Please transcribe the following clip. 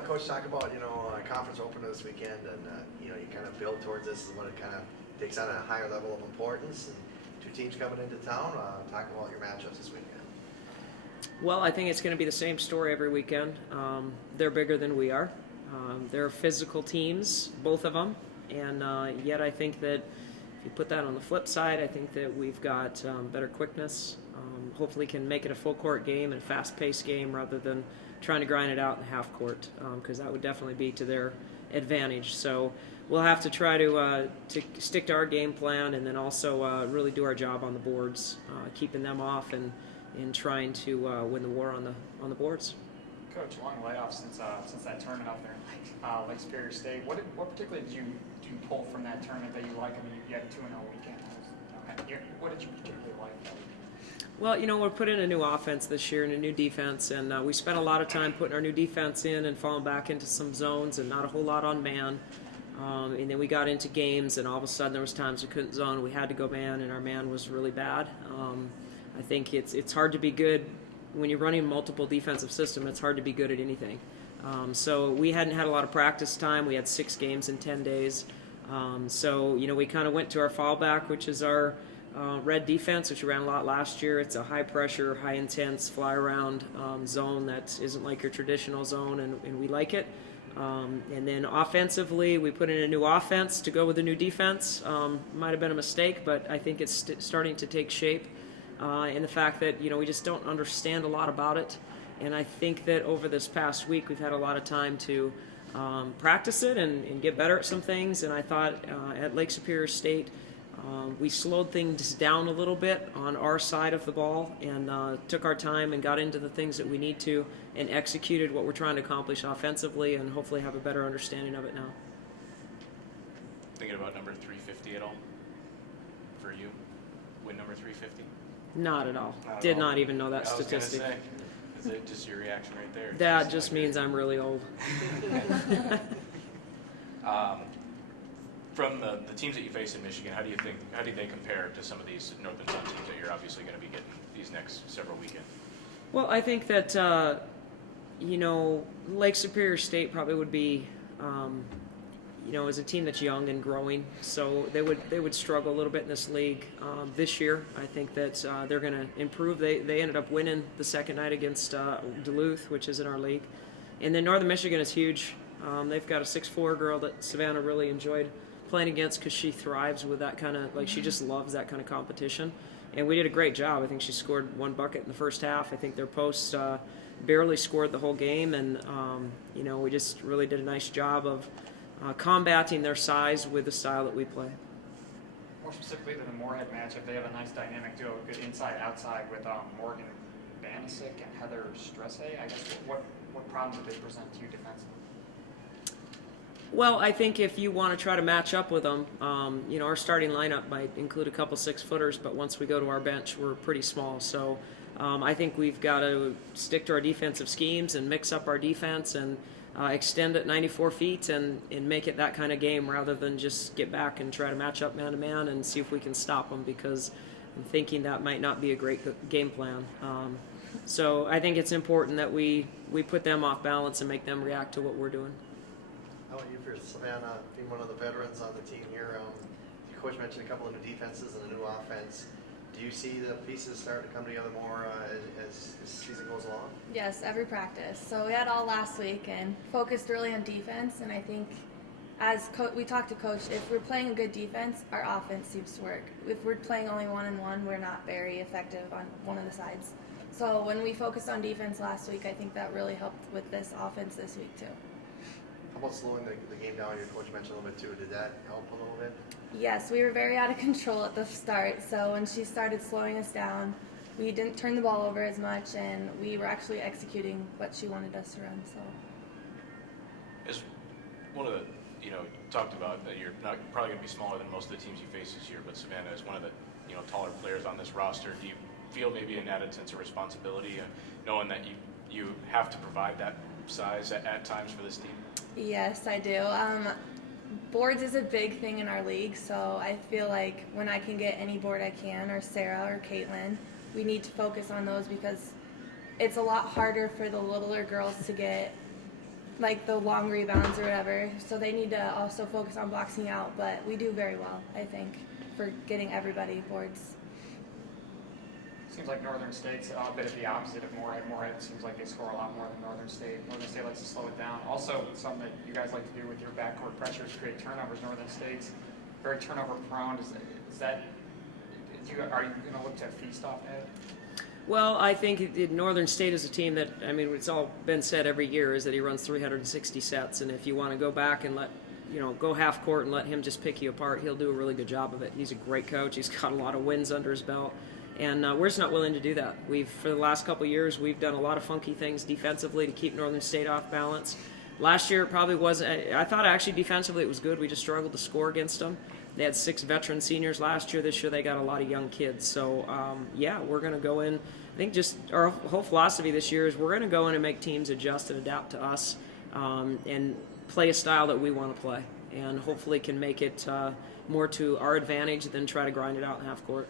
Coach, talk about, conference opener this weekend, and, you kind of build towards this and when it kind of takes on a higher level of importance, and two teams coming into town. Talk about your matchups this weekend. Well, I think it's going to be the same story every weekend. They're bigger than we are. They're physical teams, both of them, and yet I think that if you put that on the flip side, I think that we've got better quickness. Hopefully can make it a full court game and a fast-paced game rather than trying to grind it out in half court, because that would definitely be to their advantage. So we'll have to try to stick to our game plan, and then also really do our job on the boards, keeping them off and trying to win the war on the boards. Coach, long layoff since that tournament up there in Lake Superior State. What particularly did you pull from that tournament that you like? I mean, you had a 2-0 weekend. What did you particularly like that weekend? Well, we're putting a new offense this year and a new defense, and we spent a lot of time putting our new defense in and falling back into some zones and not a whole lot on man. And then we got into games, and all of a sudden there was times we couldn't zone. We had to go man, and our man was really bad. I think it's hard to be good when you're running multiple defensive system. It's hard to be good at anything. So we hadn't had a lot of practice time. We had 6 games in 10 days. So we kind of went to our fallback, which is our red defense, which we ran a lot last year. It's a high pressure, high intense, fly around zone that isn't like your traditional zone, and we like it. And then offensively, we put in a new offense to go with the new defense. Might have been a mistake, but I think it's starting to take shape. And the fact that we just don't understand a lot about it. And I think that over this past week, we've had a lot of time to practice it and get better at some things. And I thought at Lake Superior State, we slowed things down a little bit on our side of the ball and took our time and got into the things that we need to and executed what we're trying to accomplish offensively, and hopefully have a better understanding of it now. Thinking about number 350 at all for you? Win number 350? Not at all. Not at Did all. not even know that statistic. I was going to say, is it just your reaction right there? That just means I'm really old. From the teams that you face in Michigan, how do they compare to some of these Northern Sun teams that you're obviously going to be getting these next several weekends? Well, I think that Lake Superior State probably would be as a team that's young and growing, so they would struggle a little bit in this league this year. I think that they're going to improve. They ended up winning the second night against Duluth, which is in our league, and then Northern Michigan is huge. They've got a 6'4" girl that Savannah really enjoyed playing against because she thrives with that kind of, she just loves that kind of competition. And we did a great job. I think she scored 1 bucket in the first half. I think their posts barely scored the whole game, and we just really did a nice job of combating their size with the style that we play. More specifically to the Moorhead matchup, they have a nice dynamic duo, good inside-outside with Morgan Banisic and Heather Stresse. I guess what problems did they present to you defensively? Well, I think if you want to try to match up with them, our starting lineup might include a couple 6-footers, but once we go to our bench, we're pretty small. So I think we've got to stick to our defensive schemes and mix up our defense and extend it 94 feet and make it that kind of game rather than just get back and try to match up man-to-man and see if we can stop them, because I'm thinking that might not be a great game plan. So I think it's important that we put them off balance and make them react to what we're doing. How about you for Savannah, being one of the veterans on the team here? Your coach mentioned a couple of new defenses and a new offense. Do you see the pieces starting to come together more as the season goes along? Yes, every practice. So we had all last week and focused really on defense, and I think as we talked to Coach, if we're playing a good defense, our offense seems to work. If we're playing only 1-on-1, we're not very effective on one of the sides. So when we focused on defense last week, I think that really helped with this offense this week too. How about slowing the game down? Your coach mentioned a little bit too. Did that help a little bit? Yes, we were very out of control at the start. So when she started slowing us down, we didn't turn the ball over as much, and we were actually executing what she wanted us to run. So, As one of the, talked about that you're not probably going to be smaller than most of the teams you face this year, but Savannah is one of the, taller players on this roster. Do you feel maybe an added sense of responsibility, knowing that you have to provide that size at times for this team? yes, I do. Boards is a big thing in our league, so I feel like when I can get any board I can, or Sarah or Caitlin, we need to focus on those because it's a lot harder for the littler girls to get like the long rebounds or whatever. So they need to also focus on boxing out. But we do very well, I think, for getting everybody boards. Seems like Northern State's a bit of the opposite of Moorhead. Moorhead seems like they score a lot more than Northern State. Northern State likes to slow it down. Also, something that you guys like to do with your backcourt pressure is create turnovers. Northern State's very turnover prone. Are you going to look to feast off that? Well, I think Northern State is a team that, I mean, it's all been said every year is that he runs 360 sets, and if you want to go back and go half court and let him just pick you apart, he'll do a really good job of it. He's a great coach. He's got a lot of wins under his belt, and we're just not willing to do that. For the last couple of years, we've done a lot of funky things defensively to keep Northern State off balance. Last year, it probably wasn't. I thought actually defensively it was good. We just struggled to score against them. They had 6 veteran seniors last year. This year they got a lot of young kids. So, we're going to go in. I think just our whole philosophy this year is we're going to go in and make teams adjust and adapt to us and play a style that we want to play, and hopefully can make it more to our advantage than try to grind it out in half court.